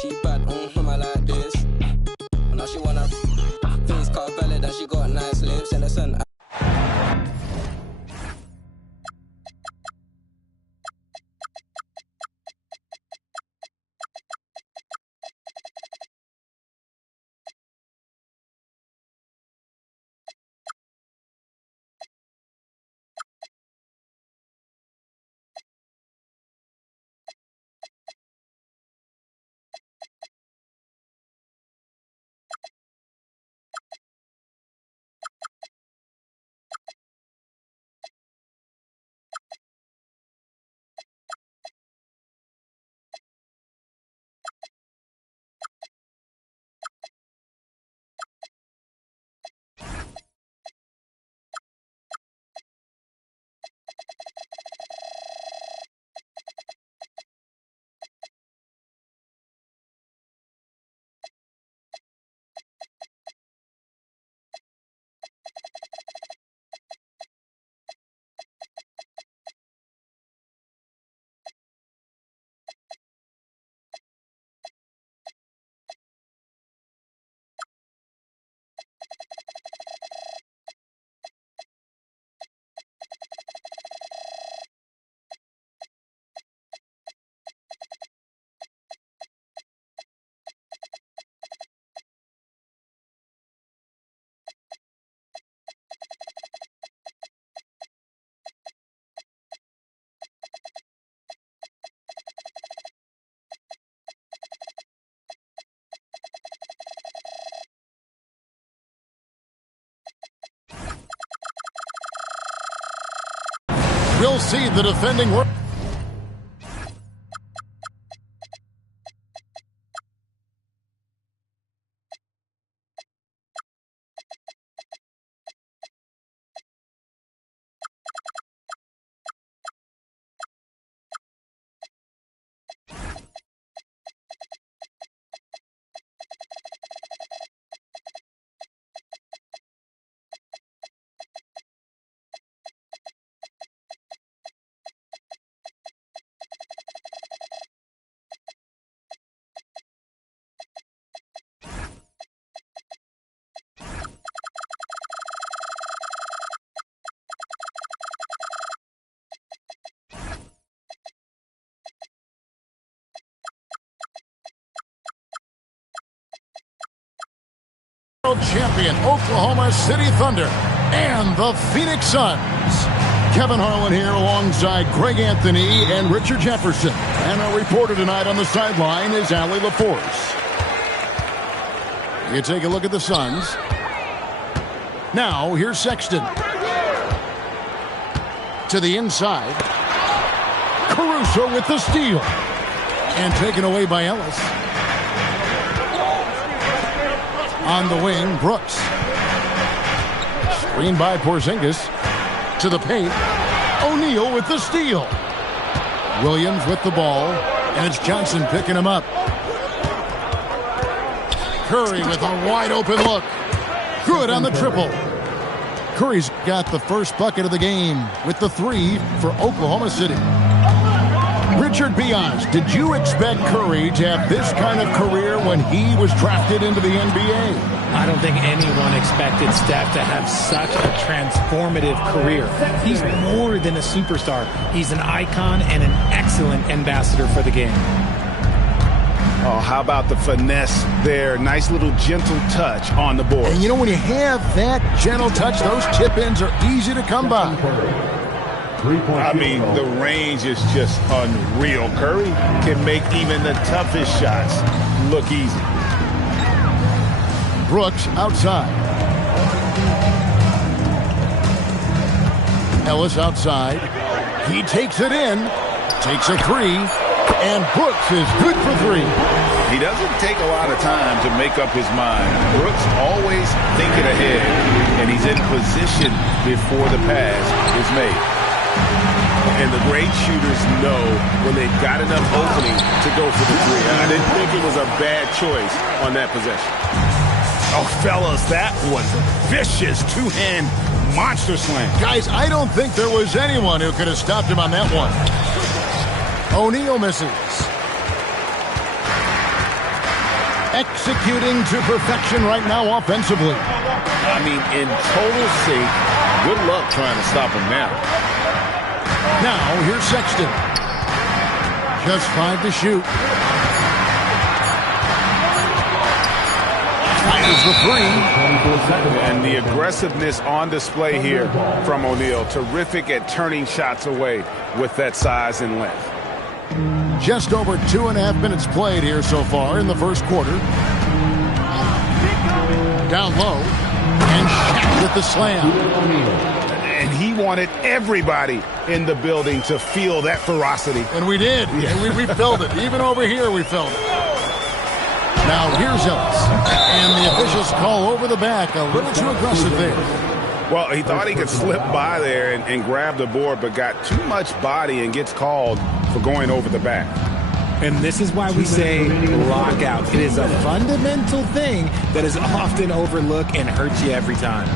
She bad, I like this. Now she wanna face cut valid and she got nice lips and the sun. We'll see the defending world. Champion Oklahoma City Thunder and the Phoenix Suns. Kevin Harlan here alongside Greg Anthony and Richard Jefferson. And our reporter tonight on the sideline is Allie LaForce. You take a look at the Suns. Now here's Sexton. To the inside. Caruso with the steal. And taken away by Ellis. On the wing, Brooks. Screen by Porzingis. To the paint. O'Neal with the steal. Williams with the ball. And it's Johnson picking him up. Curry with a wide open look. Good on the triple. Curry's got the first bucket of the game with the 3 for Oklahoma City. Richard Biaz, did you expect Curry to have this kind of career when he was drafted into the NBA? I don't think anyone expected Steph to have such a transformative career. He's more than a superstar. He's an icon and an excellent ambassador for the game. Oh, how about the finesse there? Nice little gentle touch on the board. And you know, when you have that gentle touch, those tip-ins are easy to come by. I mean, the range is just unreal. Curry can make even the toughest shots look easy. Brooks outside. Ellis outside. He takes it in. Takes a 3. And Brooks is good for 3. He doesn't take a lot of time to make up his mind. Brooks always thinking ahead, and he's in position before the pass is made. And the great shooters know when they've got enough opening to go for the 3. I didn't think it was a bad choice on that possession. Oh, fellas, that was vicious two-hand monster slam. Guys, I don't think there was anyone who could have stopped him on that one. O'Neal misses. executing to perfection right now offensively. I mean, in total sync. Good luck trying to stop him now. Now, here's Sexton. Just 5 to shoot. Fires the 3. And the aggressiveness on display here from O'Neal. Terrific at turning shots away with that size and length. Just over 2.5 minutes played here so far in the first quarter. Down low. And Shaq with the slam. And he wanted everybody in the building to feel that ferocity. And we did. Yeah. We felt it. Even over here we felt it. Now here's Ellis. And the officials call over the back. A little too aggressive there. Well, he thought he could slip by there and grab the board, but got too much body and gets called for going over the back. And this is why we say lockout. It is a fundamental thing that is often overlooked and hurts you every time.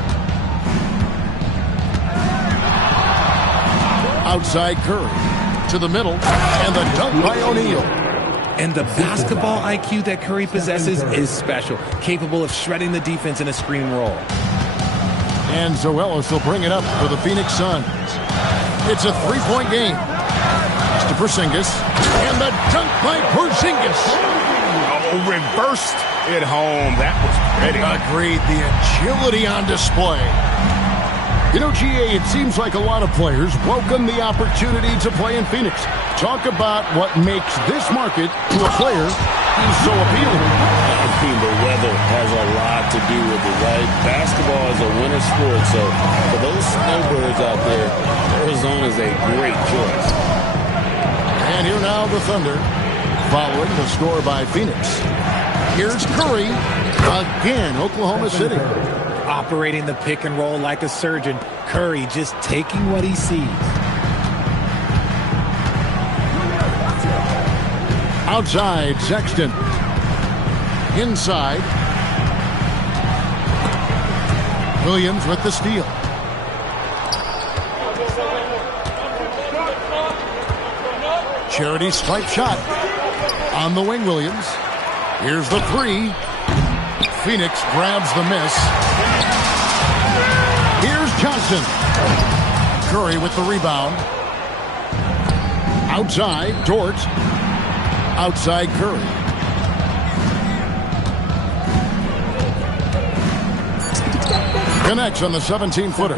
Outside Curry to the middle, and the dunk by O'Neal. And the basketball IQ that Curry possesses is special, capable of shredding the defense in a screen roll. And Zoelis will bring it up for the Phoenix Suns. It's a 3-point game. To Porzingis, and the dunk by Porzingis. Oh, reversed it home. That was pretty. Agreed. The agility on display. You know, GA, it seems like a lot of players welcome the opportunity to play in Phoenix. Talk about what makes this market to a player who's so appealing. I think the weather has a lot to do with it, right? Basketball is a winter sport, so for those snowbirds out there, Arizona is a great choice. And here now the Thunder, following the score by Phoenix. Here's Curry, again, Oklahoma City. Operating the pick and roll like a surgeon, Curry just taking what he sees. Outside, Sexton. Inside. Williams with the steal. Charity stripe shot on the wing, Williams. Here's the 3. Phoenix grabs the miss. Here's Johnson. Curry with the rebound. Outside, Dort. Outside, Curry. Connects on the 17-footer.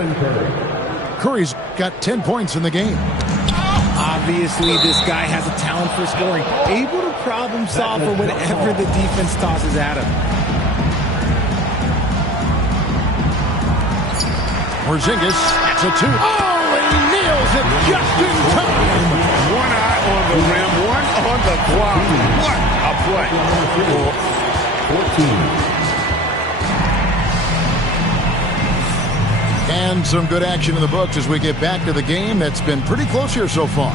Curry's got 10 points in the game. Obviously, this guy has a talent for scoring, able to problem solve for whatever the defense tosses at him. Porzingis, it's a 2. Oh, he nails it just in time. One eye on the rim, one on the clock. What a play. 14. And some good action in the books as we get back to the game that's been pretty close here so far.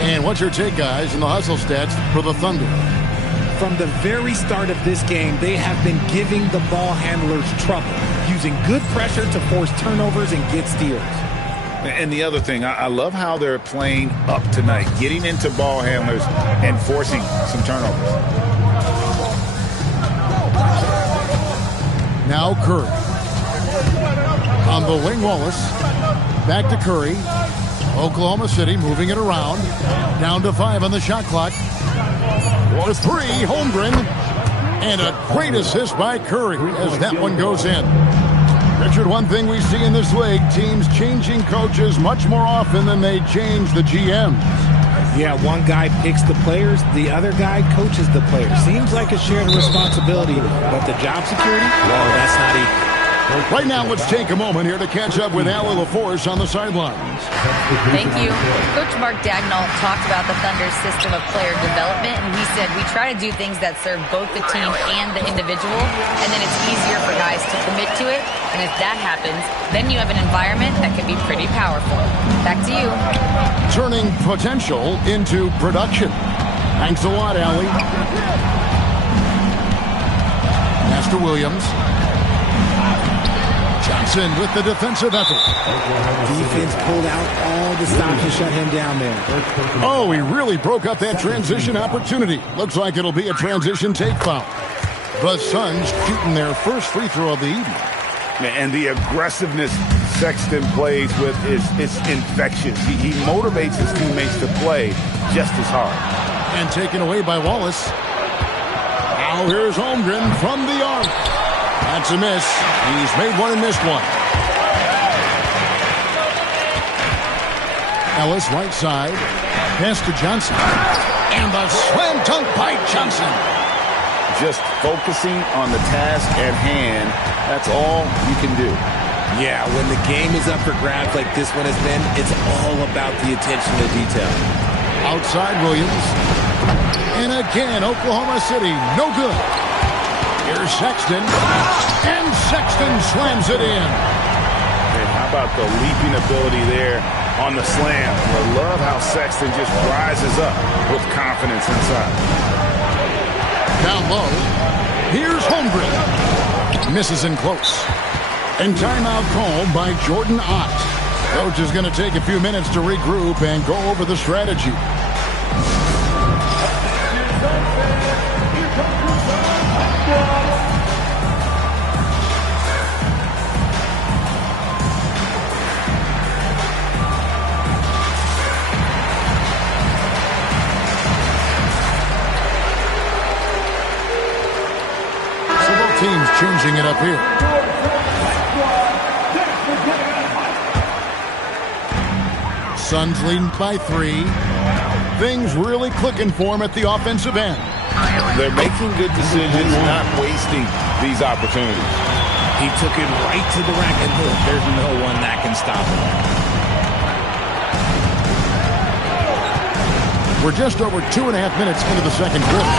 And what's your take, guys, in the hustle stats for the Thunder? From the very start of this game, they have been giving the ball handlers trouble, using good pressure to force turnovers and get steals. And the other thing, I love how they're playing up tonight, getting into ball handlers and forcing some turnovers. Now Curry. On the wing, Wallace. Back to Curry. Oklahoma City moving it around. Down to 5 on the shot clock. For 3, Holmgren. And a great assist by Curry as that one goes in. Richard, one thing we see in this league, teams changing coaches much more often than they change the GMs. Yeah, one guy picks the players, the other guy coaches the players. Seems like a shared responsibility, but the job security, well, that's not equal. Right now, let's take a moment here to catch up with Allie LaForce on the sidelines. Thank you. Coach Mark Daigneault talked about the Thunder's system of player development, and he said, we try to do things that serve both the team and the individual, and then it's easier for guys to commit to it, and if that happens, then you have an environment that can be pretty powerful. Back to you. Turning potential into production. Thanks a lot, Allie. Master Williams. Johnson with the defensive effort. Defense pulled out all the stops to shut him down there. Oh, he really broke up that transition opportunity. Looks like it'll be a transition take foul. The Suns shooting their first free throw of the evening. And the aggressiveness Sexton plays with is infectious. He motivates his teammates to play just as hard. And taken away by Wallace. Now here's Holmgren from the arc. That's a miss. He's made one and missed one. Ellis right side. Pass to Johnson. And the slam dunk by Johnson. Just focusing on the task at hand. That's all you can do. Yeah, when the game is up for grabs like this one has been, it's all about the attention to detail. Outside Williams. And again, Oklahoma City, no good. Here's Sexton. And Sexton slams it in. And how about the leaping ability there on the slam? I love how Sexton just rises up with confidence inside. Down low. Here's Holmgren. Misses in close. And timeout called by Jordan Ott. Coach is going to take a few minutes to regroup and go over the strategy. So both teams changing it up here. Suns leading by 3. Things really clicking for him at the offensive end. They're making good decisions, not wasting these opportunities. He took it right to the rack, and there's no one that can stop him. We're just over 2.5 minutes into the second quarter.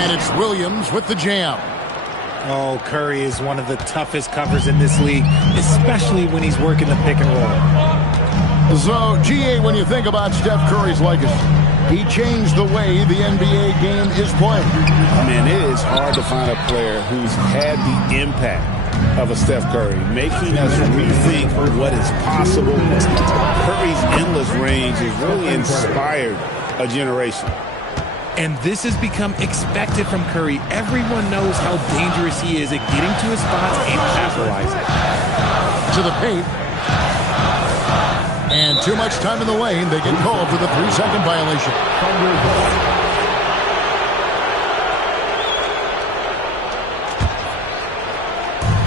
And it's Williams with the jam. Oh, Curry is one of the toughest covers in this league, especially when he's working the pick and roll. So, GA, when you think about Steph Curry's legacy, he changed the way the NBA game is played. Man, it is hard to find a player who's had the impact of a Steph Curry, making us rethink what is possible. Curry's endless range has really inspired a generation. And this has become expected from Curry. Everyone knows how dangerous he is at getting to his spots and capitalizing. To the paint. And too much time in the lane. They get called for the 3-second violation.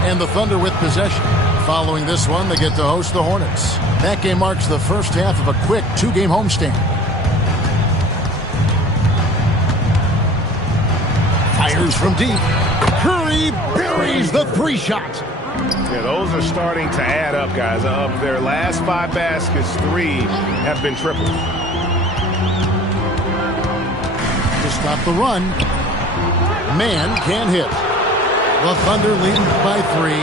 And the Thunder with possession. Following this one, they get to host the Hornets. That game marks the first half of a quick 2-game homestand. Fires from deep. Curry buries the 3-shot. Yeah, those are starting to add up, guys. Of their last 5 baskets, 3 have been tripled. To stop the run. Man can't hit. The Thunder leading by 3.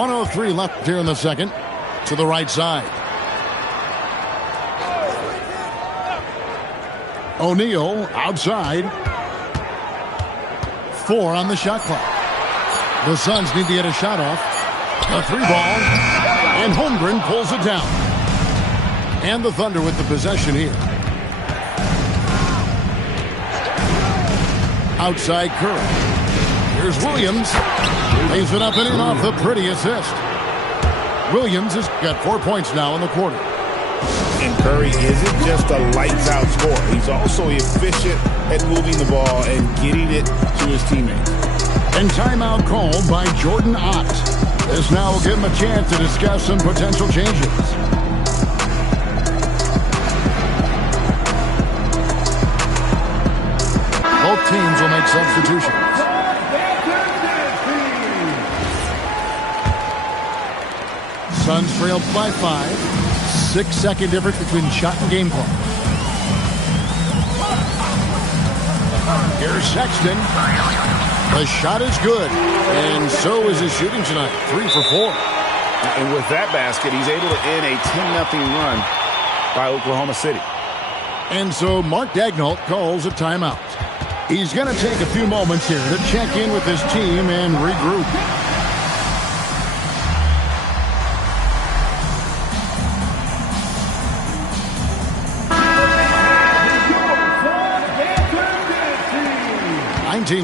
.103 left here in the second. To the right side. O'Neal outside. 4 on the shot clock. The Suns need to get a shot off. A 3-ball. And Holmgren pulls it down. And the Thunder with the possession here. Outside Curry. Here's Williams. Lays it up and in off the pretty assist. Williams has got 4 points now in the quarter. And Curry isn't just a lights-out scorer. He's also efficient at moving the ball and getting it to his teammates. And timeout called by Jordan Ott. This now will give him a chance to discuss some potential changes. Both teams will make substitutions. Suns trailed by 5. 6-second difference between shot and game clock. Here's Sexton. The shot is good. And so is his shooting tonight. 3 for 4. And with that basket, he's able to end a 10-0 run by Oklahoma City. And so Mark Daigneault calls a timeout. He's going to take a few moments here to check in with his team and regroup.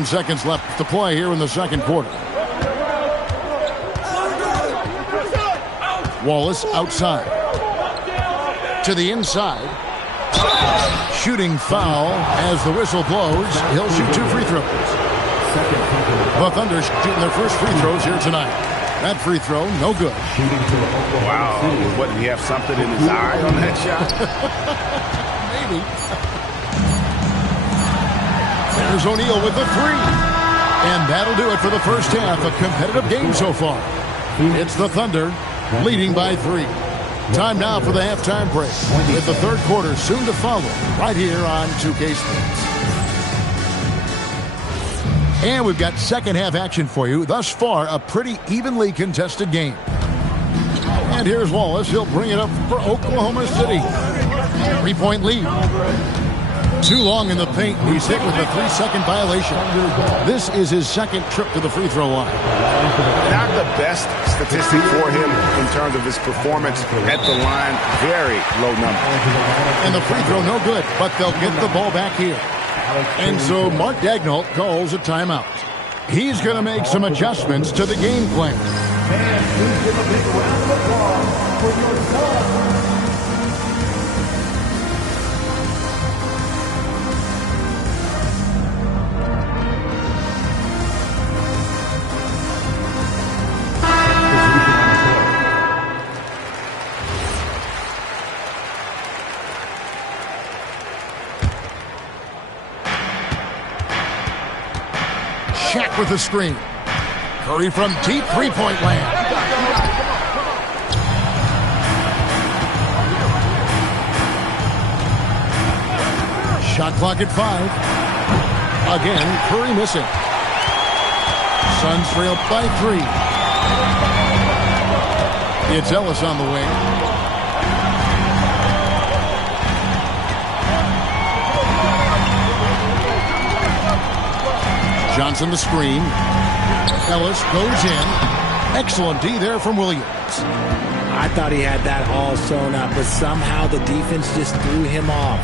Seconds left to play here in the second quarter. Wallace outside. To the inside. Shooting foul as the whistle blows. He'll shoot 2 free throws. The Thunder shooting their first free throws here tonight. That free throw, no good. Wow. What, did he have something in his eye on that shot? Maybe. There's O'Neal with the 3. And that'll do it for the first half. A competitive game so far. It's the Thunder leading by 3. Time now for the halftime break, with the third quarter soon to follow right here on 2K Sports. And we've got second half action for you. Thus far, a pretty evenly contested game. And here's Wallace. He'll bring it up for Oklahoma City. 3-point lead. Too long in the paint. He's hit with a 3-second violation. This is his second trip to the free throw line. Not the best statistic for him in terms of his performance at the line. Very low number. And the free throw no good, but they'll get the ball back here. And so Mark Daigneault calls a timeout. He's going to make some adjustments to the game plan. Shaq with the screen. Curry from deep three-point land. Shot clock at 5. Again, Curry missing. Suns trail by 3. It's Ellis on the wing. Johnson the screen. Ellis goes in. Excellent D there from Williams. I thought he had that all sewn up, but somehow the defense just threw him off.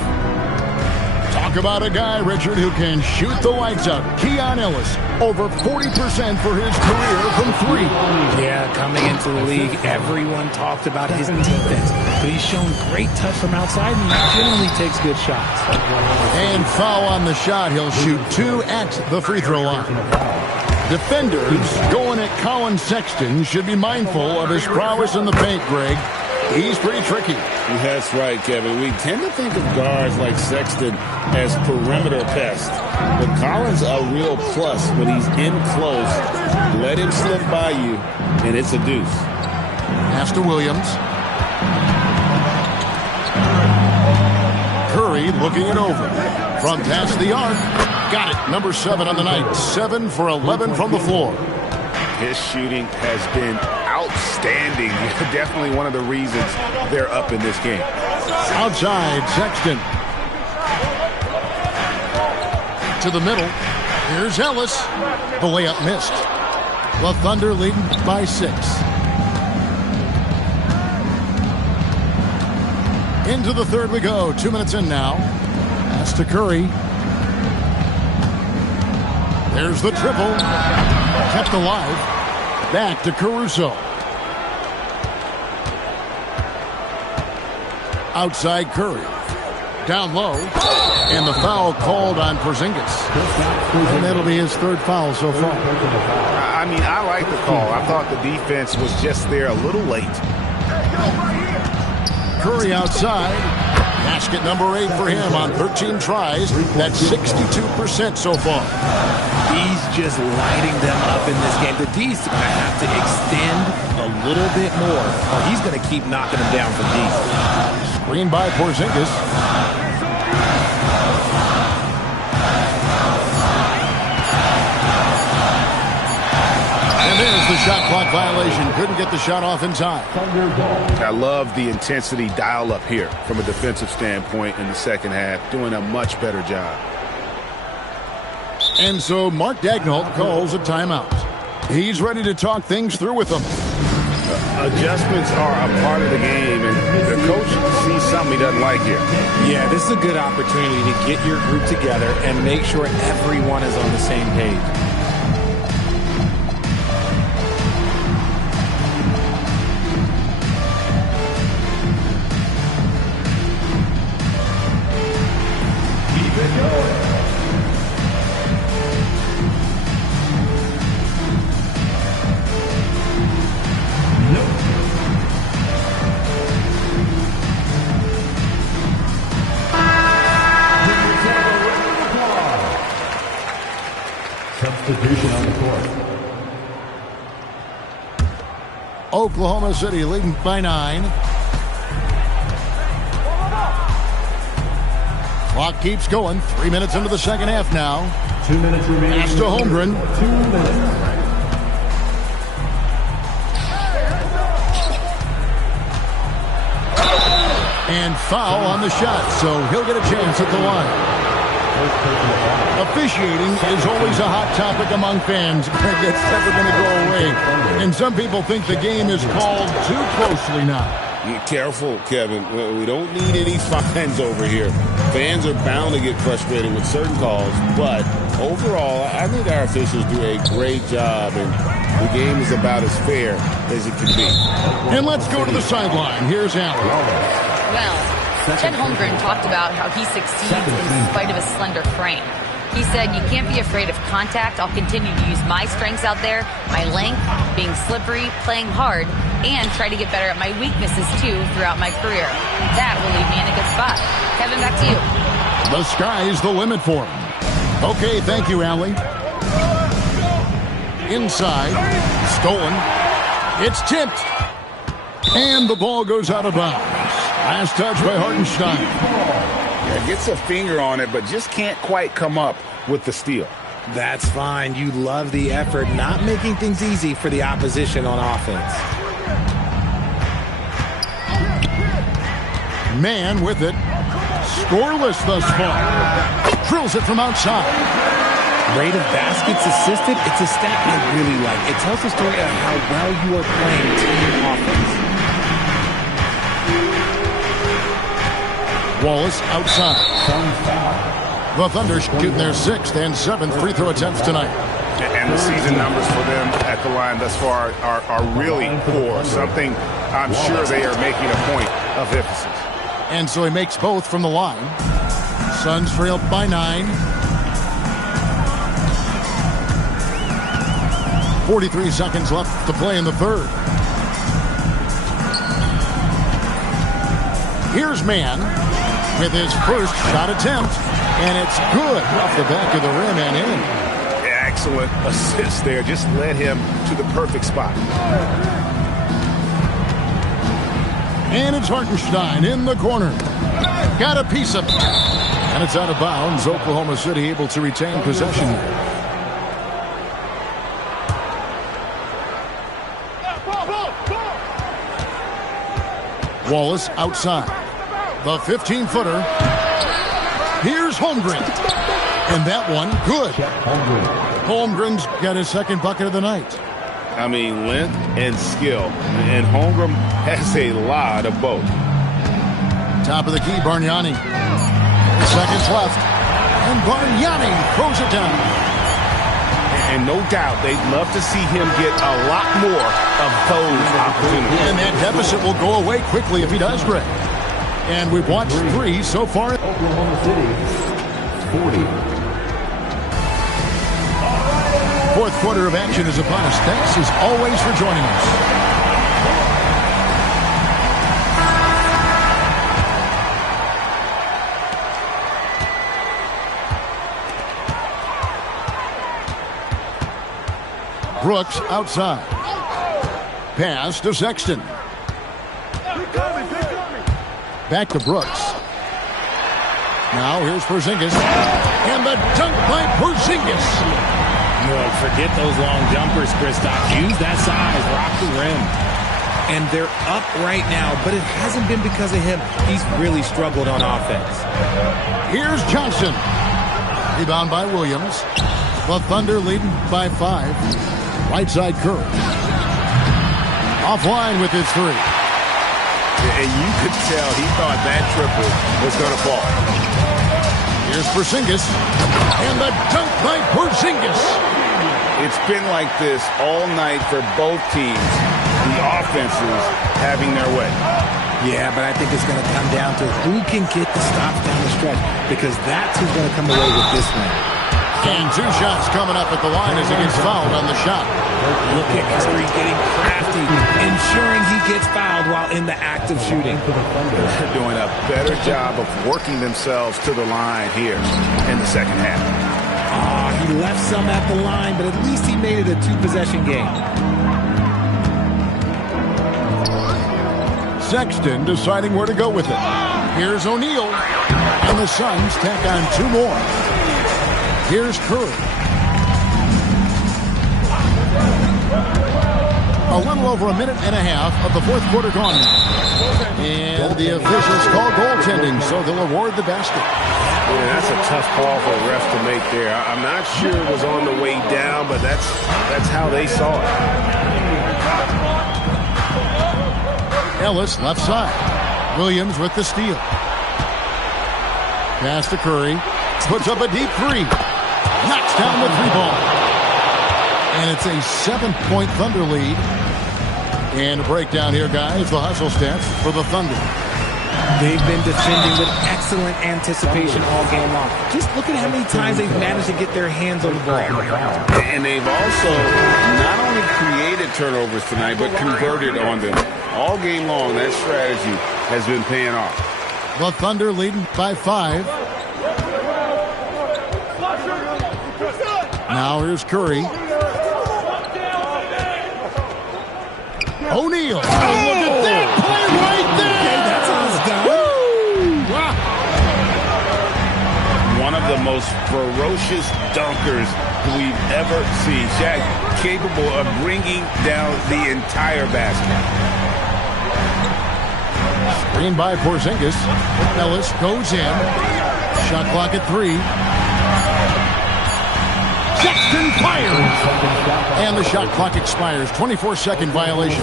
Talk about a guy, Richard, who can shoot the lights out. Keon Ellis, over 40% for his career from 3. Yeah, coming into the league, everyone talked about his defense, but he's shown great touch from outside and he generally takes good shots. And foul on the shot. He'll shoot 2 at the free throw line. Defenders going at Colin Sexton should be mindful of his prowess in the paint, Greg. He's pretty tricky. That's right, Kevin. We tend to think of guards like Sexton as perimeter pests. But Collins a real plus when he's in close. Let him slip by you, and it's a deuce. Pass to Williams. Curry looking it over. From past the arc. Got it. Number 7 on the night. 7 for 11 from the floor. His shooting has been outstanding. Definitely one of the reasons they're up in this game. Outside, Sexton. To the middle. Here's Ellis. The layup missed. The Thunder leading by 6. Into the third we go. 2 minutes in now. Pass to Curry. There's the triple. Kept alive. Back to Caruso. Outside Curry. Down low. And the foul called on Porzingis. And that'll be his third foul so far. I mean, I like the call. I thought the defense was just there a little late. Curry outside. Basket number 8 for him on 13 tries. That's 62% so far. He's just lighting them up in this game. The D's going to have to extend a little bit more, or he's going to keep knocking them down from deep. Screen by Porzingis. And there's the shot clock violation. Couldn't get the shot off in time. I love the intensity dial up here from a defensive standpoint in the second half. Doing a much better job. And so Mark Daigneault calls a timeout. He's ready to talk things through with them. Adjustments are a part of the game, and the coach sees something he doesn't like here. Yeah, this is a good opportunity to get your group together and make sure everyone is on the same page. Substitution on the court. Oklahoma City leading by 9. Clock keeps going. 3 minutes into the second half now. 2 minutes remaining. Pass to Holmgren. 2 minutes. And foul on the shot, so he'll get a chance at the line. Officiating is always a hot topic among fans. That's never going to go away. And some people think the game is called too closely now. Careful, Kevin. We don't need any fines over here. Fans are bound to get frustrated with certain calls, but overall, I think our officials do a great job, and the game is about as fair as it can be. And let's go to the sideline. Here's Allen. Well, Chet Holmgren talked about how he succeeds in spite of his slender frame. He said, you can't be afraid of contact. I'll continue to use my strengths out there, my length, being slippery, playing hard, and try to get better at my weaknesses, too, throughout my career. That will leave me in a good spot. Kevin, back to you. The sky's the limit for him. Okay, thank you, Allie. Inside. Stolen. It's tipped. And the ball goes out of bounds. Last touch by Hartenstein. Yeah, gets a finger on it, but just can't quite come up with the steal. That's fine. You love the effort, not making things easy for the opposition on offense. Man with it. Scoreless thus far. Drills it from outside. Rate of baskets assisted, it's a stat I really like. It tells the story of how well you are playing team offense. Wallace outside. The Thunder shooting their 6th and 7th free throw attempts tonight. And the season numbers for them at the line thus far are really poor. Something I'm sure they are making a point of emphasis. And so he makes both from the line. Suns trail by 9. 43 seconds left to play in the third. Here's Mann with his first shot attempt, and it's good off the back of the rim and in. Excellent assist there. Just led him to the perfect spot. And it's Hartenstein in the corner. Got a piece of it. And it's out of bounds. Oklahoma City able to retain possession. Wallace outside. The 15-footer. Here's Holmgren. And that one, good. Holmgren's got his second bucket of the night. I mean, length and skill. And Holmgren has a lot of both. Top of the key, Bargnani. Seconds left. And Bargnani throws it down. And no doubt, they'd love to see him get a lot more of those opportunities. And that deficit will go away quickly if he does, Greg. And we've watched 3 so far. Oklahoma City, 40. Fourth quarter of action is upon us. Thanks as always for joining us. Brooks outside. Pass to Sexton. Back to Brooks. Now here's Porzingis. And the dunk by Porzingis. Look, forget those long jumpers, Kristaps. Use that size. Rock the rim. And they're up right now, but it hasn't been because of him. He's really struggled on offense. Here's Johnson. Rebound by Williams. The Thunder leading by 5. Right side Curry. Offline with his 3. And you could tell he thought that triple was going to fall. Here's Porzingis. And the dunk by Porzingis. It's been like this all night for both teams. The offenses having their way. Yeah, but I think it's going to come down to who can get the stops down the stretch, because that's who's going to come away with this one. And 2 shots coming up at the line as he gets fouled on the shot. Look at Curry getting crafty, ensuring he gets fouled while in the act of shooting. They're doing a better job of working themselves to the line here in the second half. He left some at the line, but at least he made it a 2-possession game. Sexton deciding where to go with it. Here's O'Neal. And the Suns tack on 2 more. Here's Curry. A little over a minute and a half of the 4th quarter gone now. And the officials call goaltending, so they'll award the basket. Yeah, that's a tough call for the ref to make there. I'm not sure it was on the way down, but that's how they saw it. Ellis left side. Williams with the steal. Pass to Curry. Puts up a deep 3. Knocks down the 3-ball. And it's a 7-point Thunder lead. And a breakdown here, guys. The hustle stats for the Thunder. They've been defending with excellent anticipation all game long. Just look at how many times they've managed to get their hands on the ball. And they've also not only created turnovers tonight, but converted on them. All game long, that strategy has been paying off. The Thunder leading by 5. Now here's Curry. O'Neal. Oh, look at that play right there. That's how it's done. Wow. One of the most ferocious dunkers we've ever seen. Shaq capable of bringing down the entire basket. Screen by Porzingis. Ellis goes in. Shot clock at 3. Sexton fires. And the shot clock expires. 24-second violation.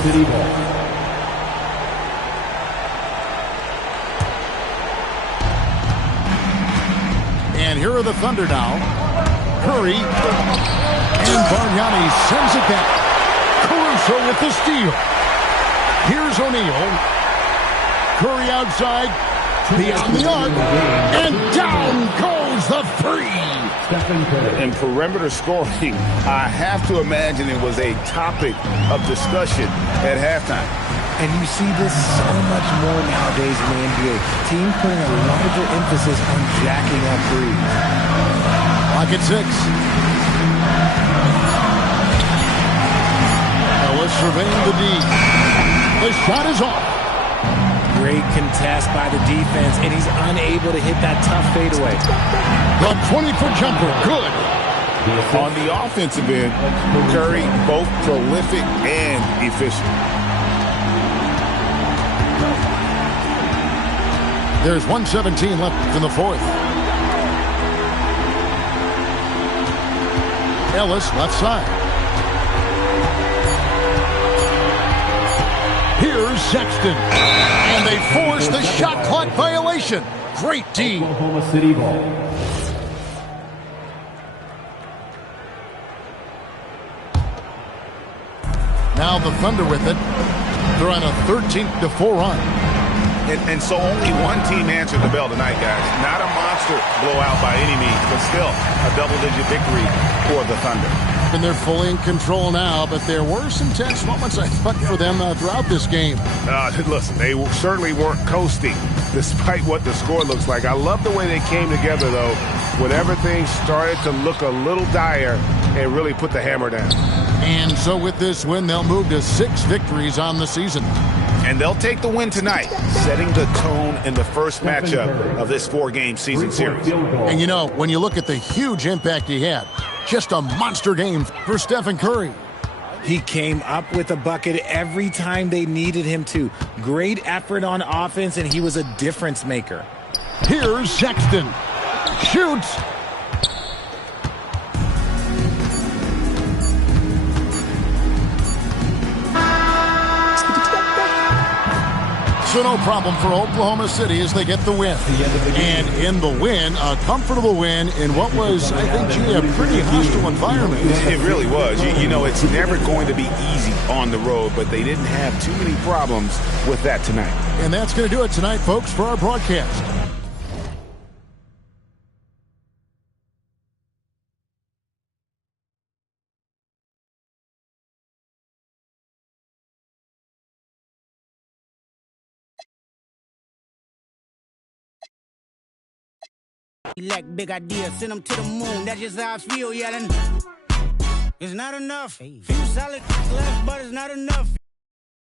And here are the Thunder now. Curry. And Bargnani sends it back. Caruso with the steal. Here's O'Neal. Curry outside. Beyond the arc. And down goes the 3. In perimeter scoring, I have to imagine it was a topic of discussion at halftime. And you see this so much more nowadays in the NBA. Teams putting a larger emphasis on jacking up threes. Clock at 6. Ellis surveying the D. The shot is off. Great contest by the defense, and he's unable to hit that tough fadeaway. The 20-foot jumper, good. On the offensive end, Curry both prolific and efficient. There's 1:17 left in the 4th. Ellis left side. Here's Sexton. And they force the shot clock violation. Great D. Oklahoma City ball. Now the Thunder with it. They're on a 13-4 run. And so only one team answered the bell tonight, guys. Not a monster blowout by any means, but still a double-digit victory for the Thunder. And they're fully in control now, but there were some tense moments, I thought, for them throughout this game. Listen, they certainly weren't coasting, despite what the score looks like. I love the way they came together, though, when everything started to look a little dire and really put the hammer down. And so with this win, they'll move to 6 victories on the season. And they'll take the win tonight, setting the tone in the first matchup of this 4-game season series. And you know, when you look at the huge impact he had, just a monster game for Stephen Curry. He came up with a bucket every time they needed him to. Great effort on offense, and he was a difference maker. Here's Sexton. Shoots. So no problem for Oklahoma City as they get the win. And in the win, a comfortable win in what was, I think, G, a pretty hostile environment. It really was. You know, it's never going to be easy on the road, but they didn't have too many problems with that tonight. And that's going to do it tonight, folks, for our broadcast. He lack big ideas, send them to the moon. That's just how I feel, yelling. It's not enough. Few solid left, but it's not enough.